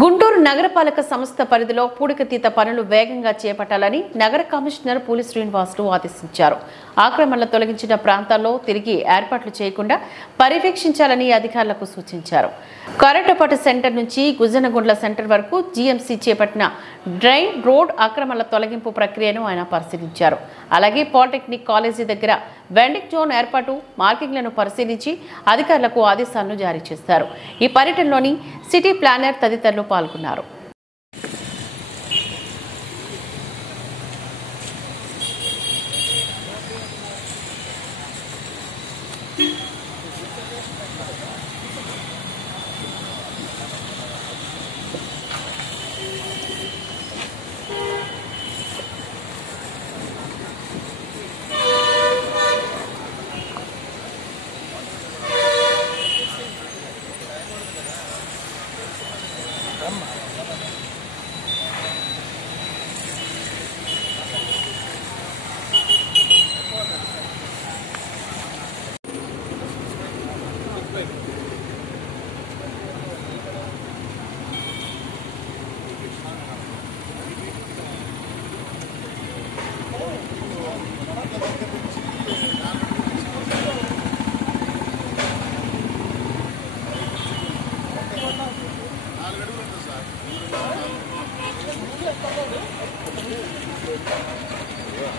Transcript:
గుంటూరు నగరపాలక సంస్థ పరిధిలో పూడికతీత పనులు వేగంగా చేపట్టాలని నగర కమిషనర్ పూలి శ్రీనివాసులు ఆదేశించారు. ఆక్రమణలు తొలగించిన ప్రాంతాల్లో తిరిగి ఏర్పాట్లు చేయకుండా పర్యవేక్షించాలని అధికారులకు సూచించారు. కరటపట్టు సెంటర్ నుంచి గుజనగుండ్ల సెంటర్ వరకు జీఎంసీ చేపట్టిన డ్రైన్ రోడ్ ఆక్రమణల తొలగింపు ప్రక్రియను ఆయన పరిశీలించారు. అలాగే పాలిటెక్నిక్ కాలేజీ దగ్గర వెండింగ్ జోన్ ఏర్పాటు మార్కింగ్లను పరిశీలించి అధికారులకు ఆదేశాలను జారీ చేశారు. ఈ పర్యటనలోని సిటీ ప్లానర్ తదితరులు పాల్గొన్నారు.